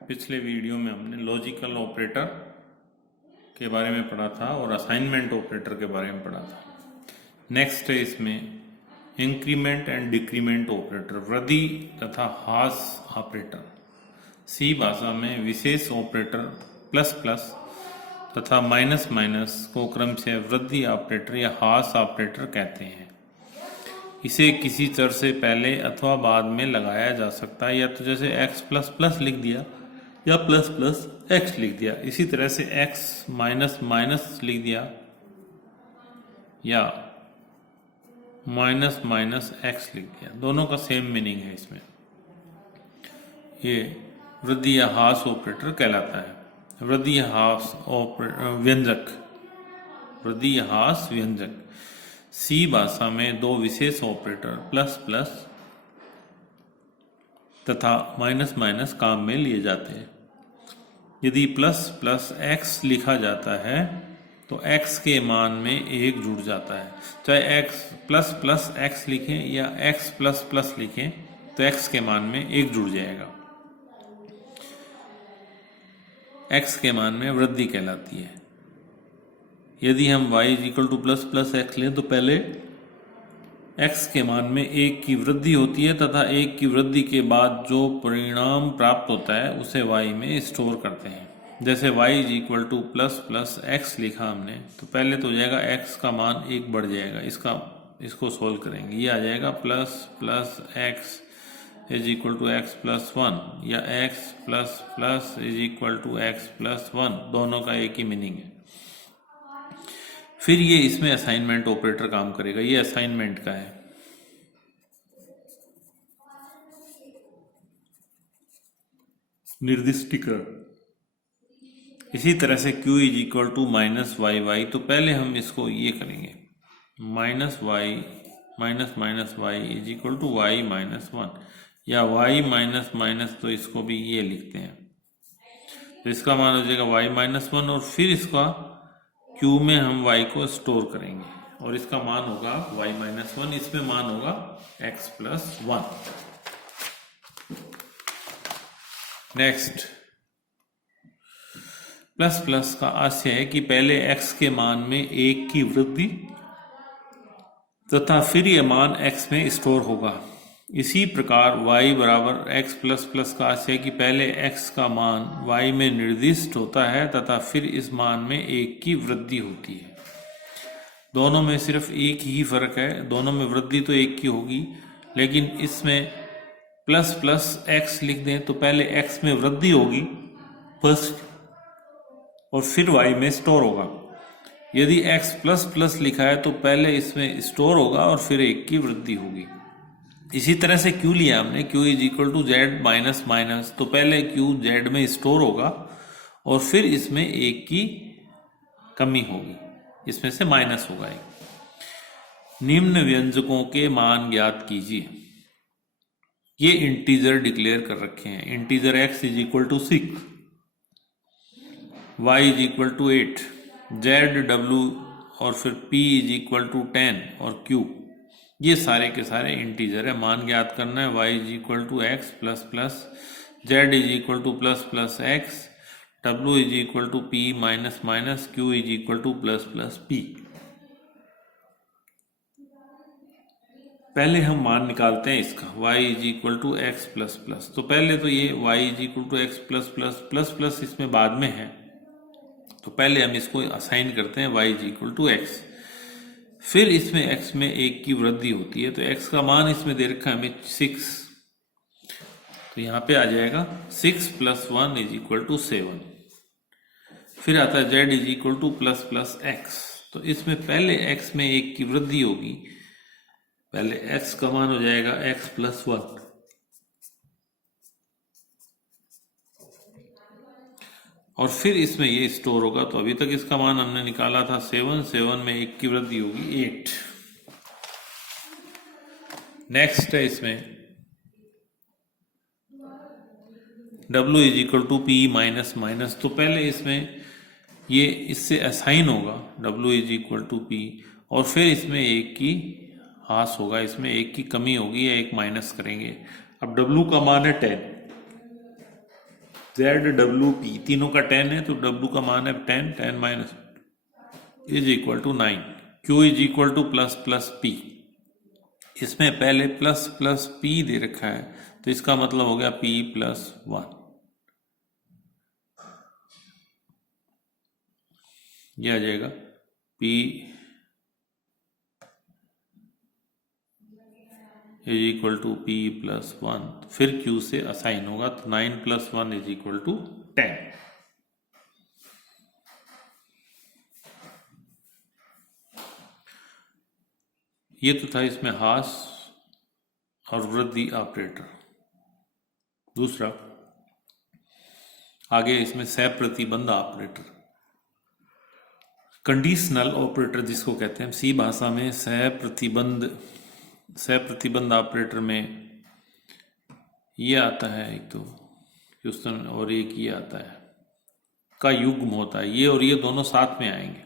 पिछले वीडियो में हमने लॉजिकल ऑपरेटर के बारे में पढ़ा था और असाइनमेंट ऑपरेटर के बारे में पढ़ा था। नेक्स्ट है इसमें इंक्रीमेंट एंड डिक्रीमेंट ऑपरेटर, वृद्धि तथा ह्रास ऑपरेटर। सी भाषा में विशेष ऑपरेटर प्लस प्लस तथा माइनस माइनस को क्रमशः वृद्धि ऑपरेटर या ह्रास ऑपरेटर कहते हैं। इसे किसी चर से पहले अथवा बाद में लगाया जा सकता है, या तो जैसे x प्लस प्लस लिख दिया या प्लस प्लस x लिख दिया। इसी तरह से x माइनस माइनस लिख दिया या माइनस माइनस x लिख दिया, दोनों का सेम मीनिंग है। इसमें ये वृद्धि या ह्रास ऑपरेटर कहलाता है। वृद्धि या ह्रास व्यंजक, वृद्धि या ह्रास व्यंजक। सी भाषा में दो विशेष ऑपरेटर प्लस प्लस तथा माइनस माइनस काम में लिए जाते हैं। यदि प्लस प्लस x लिखा जाता है तो x के मान में एक जुड़ जाता है। चाहे x प्लस प्लस x लिखें या x प्लस प्लस लिखें तो x के मान में एक जुड़ जाएगा। x के मान में वृद्धि कहलाती है। यदि हम y equal to plus plus x लें तो पहले x के मान में एक की वृद्धि होती है तथा एक की वृद्धि के बाद जो परिणाम प्राप्त होता है उसे y में स्टोर करते हैं। जैसे y equal to plus plus x लिखा हमने तो पहले तो हो जाएगा x का मान एक बढ़ जाएगा। इसको सोल्व करेंगे, ये आ जाएगा plus plus x is equal to x plus one या x plus plus is equal to x plus one, दोनों का एक ही मीनिंग है। फिर ये इसमें असाइनमेंट ऑपरेटर काम करेगा। ये असाइनमेंट का है। निर्दिष्टीकरण। इसी तरह से q is equal to minus y y, तो पहले हम इसको ये करेंगे, minus y minus minus y is equal to y minus one, या वाई माइनस माइनस, तो इसको भी ये लिखते हैं। तो इसका मान हो जाएगा वाई माइनस वन और फिर इसका Q में हम y को स्टोर करेंगे और इसका मान होगा y माइनस वन, इसमें मान होगा x plus one. Next, plus plus का आशय है कि पहले x के मान में एक की वृद्धि तथा फिर यह मान x में स्टोर होगा। इसी प्रकार y बराबर x प्लस प्लस का आशय है कि पहले x का मान y में निर्दिष्ट होता है तथा फिर इस मान में एक की वृद्धि होती है। दोनों में सिर्फ एक ही फर्क है, दोनों में वृद्धि तो एक की होगी, लेकिन इसमें प्लस प्लस x लिख दें तो पहले x में वृद्धि होगी फर्स्ट और फिर y में स्टोर होगा। यदि x प्लस प्लस लिखा है तो पहले इसमें स्टोर होगा और फिर एक की वृद्धि होगी। इसी तरह से Q लिया हमने, Q is equal to z minus minus, तो पहले Q जेड में स्टोर होगा और फिर इसमें एक की कमी होगी, इसमें से माइनस होगा एक। निम्न व्यंजकों के मान ज्ञात कीजिए। ये इंटीजर डिक्लेयर कर रखे हैं। Integer x is equal to 6, y is equal to 8, z w और फिर p इज इक्वल टू 10 और q, ये सारे के सारे इंटीजर है। मान ज्ञात करना है। y is equal to x plus plus, z is equal to plus plus x, w is equal to p minus minus, q is equal to plus plus p। पहले हम मान निकालते हैं इसका, y is equal to x plus plus, तो पहले तो ये y is equal to x plus plus, plus plus इसमें बाद में है तो पहले हम इसको असाइन करते हैं y is equal to x. फिर इसमें x में एक की वृद्धि होती है तो x का मान इसमें दे रखा है हमें 6, तो यहाँ पे आ जाएगा 6 प्लस 1 इज इक्वल टू 7। फिर आता है z is equal to plus plus x, तो इसमें पहले x में एक की वृद्धि होगी, पहले x का मान हो जाएगा x प्लस 1 और फिर इसमें ये स्टोर होगा। तो अभी तक इसका मान हमने निकाला था 7, 7 में एक की वृद्धि होगी 8। नेक्स्ट है इसमें w is equal to p minus minus, तो पहले इसमें ये इससे असाइन होगा w is equal to p और फिर इसमें एक की ह्रास होगा, इसमें एक की कमी होगी या एक माइनस करेंगे। अब w का मान है 10, ZWP तीनों का 10 है तो W का मान है 10, 10 minus is equal to 9। Q is equal to plus plus P। इसमें पहले प्लस प्लस P दे रखा है तो इसका मतलब हो गया P प्लस 1। ये आ जाएगा P is equal to P plus 1, फिर Q से असाइन होगा तो 9 प्लस 1 इज इक्वल टू 10। ये तो था इसमें हास और वृद्धि ऑपरेटर। दूसरा आगे इसमें सहप्रतिबंध ऑपरेटर, कंडीशनल ऑपरेटर जिसको कहते हैं सी भाषा में। सहप्रतिबंध ऑपरेटर में ये आता है एक तो क्वेश्चन और एक ये आता है का युग्म होता है, ये और ये दोनों साथ में आएंगे।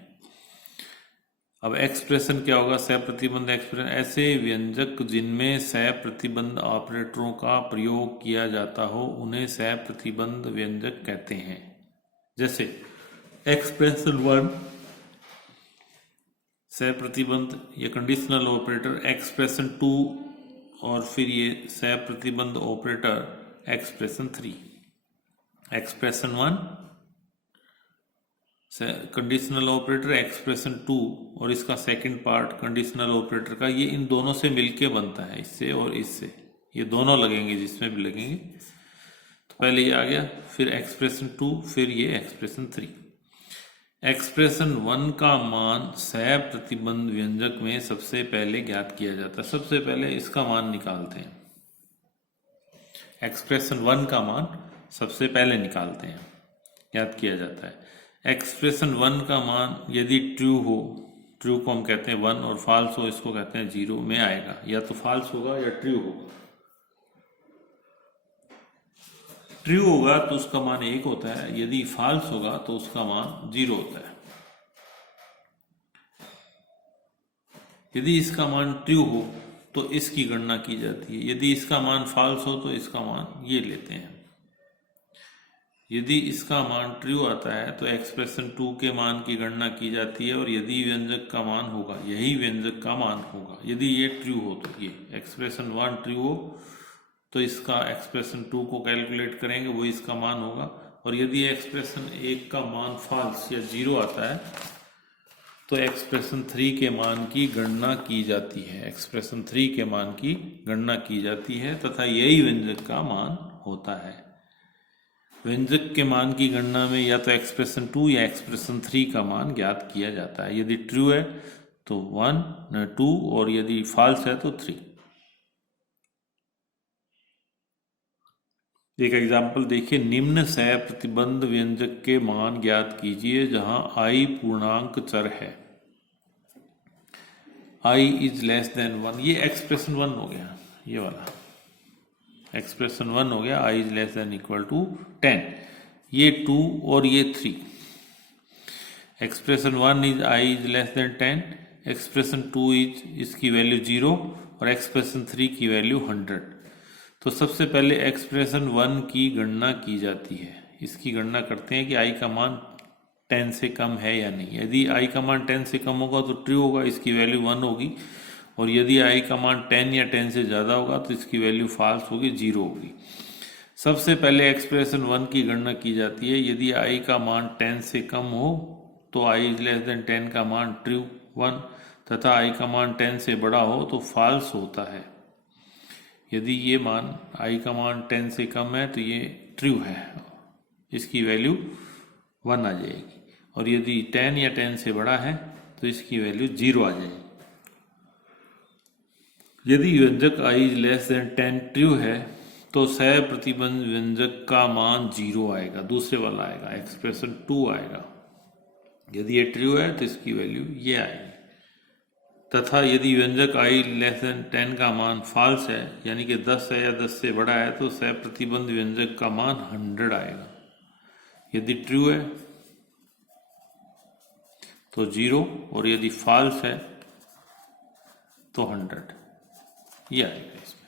अब एक्सप्रेशन क्या होगा? सहप्रतिबंध एक्सप्रेशन ऐसे व्यंजक जिनमें सहप्रतिबंध ऑपरेटरों का प्रयोग किया जाता हो उन्हें सहप्रतिबंध व्यंजक कहते हैं। जैसे एक्सप्रेशन 1 सहप्रतिबंध ये कंडीशनल ऑपरेटर, एक्सप्रेशन 2 और फिर ये सहप्रतिबंध operator expression 3। Expression 1 conditional operator, expression 2 और इसका सेकंड पार्ट कंडीशनल ऑपरेटर का, ये इन दोनों से मिलके बनता है, इससे और इससे, ये दोनों लगेंगे जिसमें भी लगेंगे। तो पहले ये आ गया, फिर एक्सप्रेशन 2, फिर ये एक्सप्रेशन 3। एक्सप्रेशन 1 का मान सहप्रतिबंध व्यंजक में सबसे पहले ज्ञात किया जाता है। सबसे पहले इसका मान निकालते हैं। एक्सप्रेशन 1 का मान सबसे पहले निकालते हैं, ज्ञात किया जाता है। एक्सप्रेशन 1 का मान यदि ट्रू हो, ट्रू को हम कहते हैं 1 और फॉल्स हो इसको कहते हैं 0 में आएगा, या तो फॉल्स होगा या ट्रू होगा। ट्रू होगा तो उसका मान 1 होता है, यदि फॉल्स होगा तो उसका मान 0 होता है। यदि इसका मान ट्रू हो तो इसकी गणना की जाती है, यदि इसका मान फॉल्स हो तो इसका मान ये लेते हैं। यदि इसका मान ट्रू आता है तो एक्सप्रेशन 2 के मान की गणना की जाती है, और यदि व्यंजक का मान होगा यही व्यंजक का मान होगा। यदि ये ट्रू हो तो ये एक्सप्रेशन 1 ट्रू हो तो इसका एक्सप्रेशन 2 को कैलकुलेट करेंगे, वो इसका मान होगा। और यदि एक्सप्रेशन 1 का मान फॉल्स या 0 आता है तो एक्सप्रेशन 3 के मान की गणना की जाती है। एक्सप्रेशन 3 के मान की गणना की जाती है तथा यही व्यंजक का मान होता है। व्यंजक के मान की गणना में या तो एक्सप्रेशन 2 या एक्सप्रेशन 3 का मान ज्ञात किया जाता है। यदि ट्रू है तो 1, 2 और यदि फॉल्स है तो 3। एक एग्जाम्पल देखिए, निम्न सहप्रतिबंध व्यंजक के मान ज्ञात कीजिए जहां i पूर्णांक चर है। i इज लेस देन 1, ये एक्सप्रेशन 1 हो गया, ये वाला एक्सप्रेशन 1 हो गया, i is less than equal to 10, ये 2 और ये 3। Expression 1 is i is less than 10, expression 2 is इसकी वैल्यू 0 और एक्सप्रेशन 3 की वैल्यू 100। तो सबसे पहले एक्सप्रेशन 1 की गणना की जाती है। इसकी गणना करते हैं कि i का मान 10 से कम है या नहीं। यदि i का मान 10 से कम होगा तो ट्रू होगा, इसकी वैल्यू 1 होगी, और यदि i का मान 10 या 10 से ज़्यादा होगा तो इसकी वैल्यू फॉल्स होगी, 0 होगी। सबसे पहले एक्सप्रेशन 1 की गणना की जाती है। यदि i का मान 10 से कम हो तो i इज लेस देन 10 का मान ट्रू 1 तथा i का मान 10 से बड़ा हो तो फॉल्स होता है। यदि ये मान i का मान 10 से कम है तो ये ट्रू है, इसकी वैल्यू 1 आ जाएगी, और यदि 10 या 10 से बड़ा है तो इसकी वैल्यू 0 आ जाएगी। यदि व्यंजक i is less than 10 true है तो सहप्रतिबंध व्यंजक का मान 0 आएगा, दूसरे वाला आएगा, एक्सप्रेशन 2 आएगा। यदि ये ट्रू है तो इसकी वैल्यू ये आएगी। तथा यदि व्यंजक i लेस देन 10 का मान फॉल्स है, यानी कि 10 है या 10 से बड़ा है, तो सहप्रतिबंध व्यंजक का मान 100 आएगा। यदि ट्रू है तो 0 और यदि फॉल्स है तो 100, ये आएगा इसमें।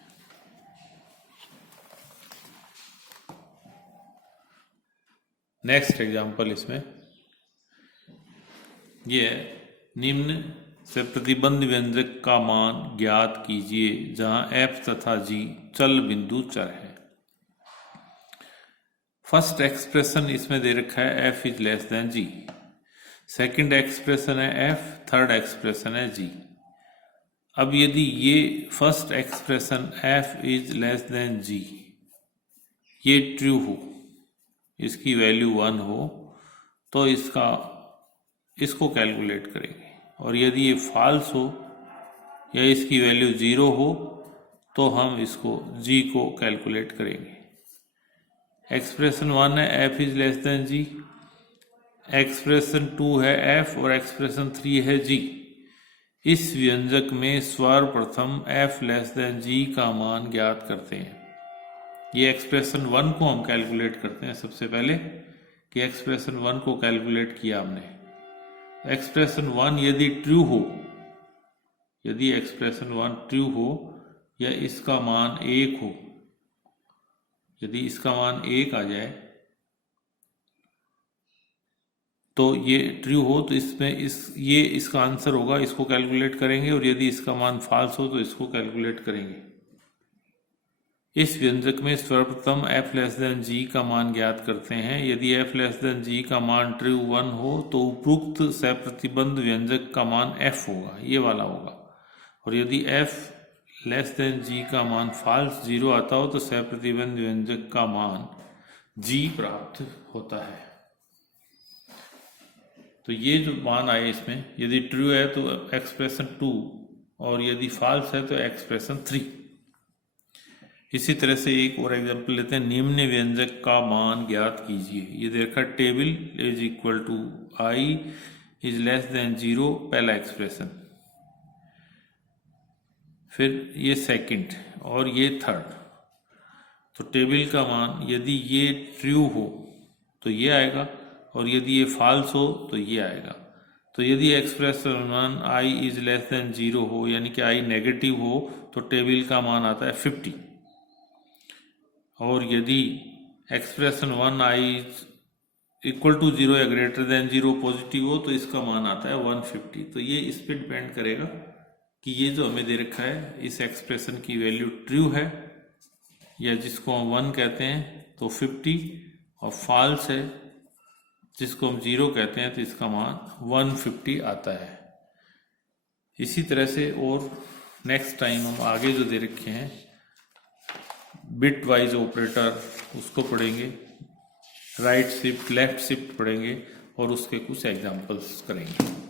नेक्स्ट एग्जाम्पल इसमें ये है, निम्न से प्रतिबंध व्यंजक का मान ज्ञात कीजिए जहां f तथा g चल बिंदु चर है। फर्स्ट एक्सप्रेशन इसमें दे रखा है f is less then g, second expression है f, थर्ड एक्सप्रेशन है g। अब यदि ये first expression f is less then g ये ट्रू हो, इसकी वैल्यू 1 हो, तो इसको कैलकुलेट करेंगे, और यदि ये फॉल्स हो या इसकी वैल्यू 0 हो तो हम इसको g को कैलकुलेट करेंगे। एक्सप्रेशन 1 है f is less then g, expression 2 है f और एक्सप्रेशन 3 है g। इस व्यंजक में सर्वप्रथम f लेस देन g का मान ज्ञात करते हैं। ये एक्सप्रेशन 1 को हम कैलकुलेट करते हैं सबसे पहले, कि एक्सप्रेशन 1 को कैलकुलेट किया हमने। एक्सप्रेशन 1 यदि ट्रू हो, यदि एक्सप्रेशन 1 ट्रू हो या इसका मान 1 हो, यदि इसका मान 1 आ जाए तो ये ट्रू हो, तो इसमें ये इसका आंसर होगा, इसको कैलकुलेट करेंगे, और यदि इसका मान फॉल्स हो तो इसको कैलकुलेट करेंगे। इस व्यंजक में सर्वप्रथम f लेस देन g का मान ज्ञात करते हैं। यदि f लेस देन g का मान ट्रू 1 हो तो उपरोक्त सप्रतिबंध व्यंजक का मान f होगा, ये वाला होगा, और यदि f लेस देन g का मान फॉल्स 0 आता हो तो सप्रतिबंध व्यंजक का मान g प्राप्त होता है। तो ये जो मान आए इसमें, यदि ट्रू है तो एक्सप्रेशन 2 और यदि फॉल्स है तो एक्सप्रेशन 3। इसी तरह से एक और एग्जांपल लेते हैं, निम्न व्यंजक का मान ज्ञात कीजिए। ये देखा table is equal to i is less than 0 पहला एक्सप्रेशन, फिर ये सेकंड और ये थर्ड। तो टेबल का मान यदि ये ट्रू हो तो ये आएगा, और यदि ये फॉल्स हो तो ये आएगा। तो यदि expression 1 i is less than 0 हो, यानी कि i नेगेटिव हो, तो टेबल का मान आता है 50, और यदि expression 1 i is equal to 0 या ग्रेटर देन 0 पॉजिटिव हो तो इसका मान आता है 150। तो ये इस पर डिपेंड करेगा कि ये जो हमें दे रखा है इस एक्सप्रेशन की वैल्यू ट्रू है, या जिसको हम 1 कहते हैं तो 50, और फॉल्स है जिसको हम 0 कहते हैं तो इसका मान 150 आता है। इसी तरह से और नेक्स्ट टाइम हम आगे जो दे रखे हैं बिट वाइज ऑपरेटर उसको पढ़ेंगे, राइट शिफ्ट लेफ्ट शिफ्ट पढ़ेंगे, और उसके कुछ एग्जांपल्स करेंगे।